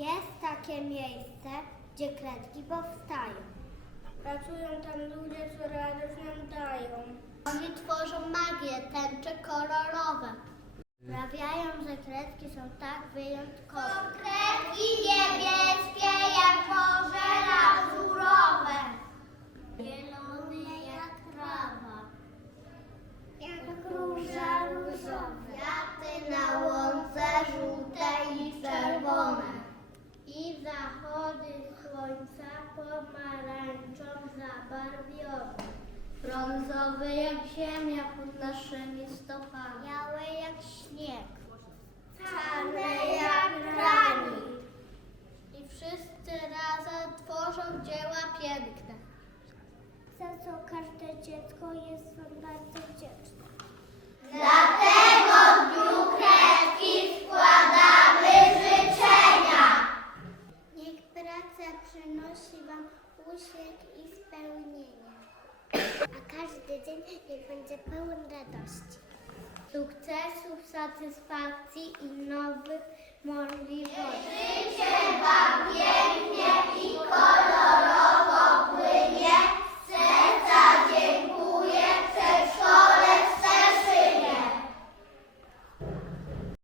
Jest takie miejsce, gdzie kredki powstają. Pracują tam ludzie, co radość nam dają. Oni tworzą magię, tęcze kolorowe. Sprawiają, że kredki są tak wyjątkowe. Kredki niebieskie zabarwione. Brązowy jak ziemia pod naszymi stopami. Białe jak śnieg. Czarne jak granit. I wszyscy razem tworzą dzieła piękne. Za co każde dziecko jest wam bardzo wdzięczne. Wam uśmiech i spełnienie. A każdy dzień niech będzie pełen radości. Sukcesów, satysfakcji i nowych możliwości.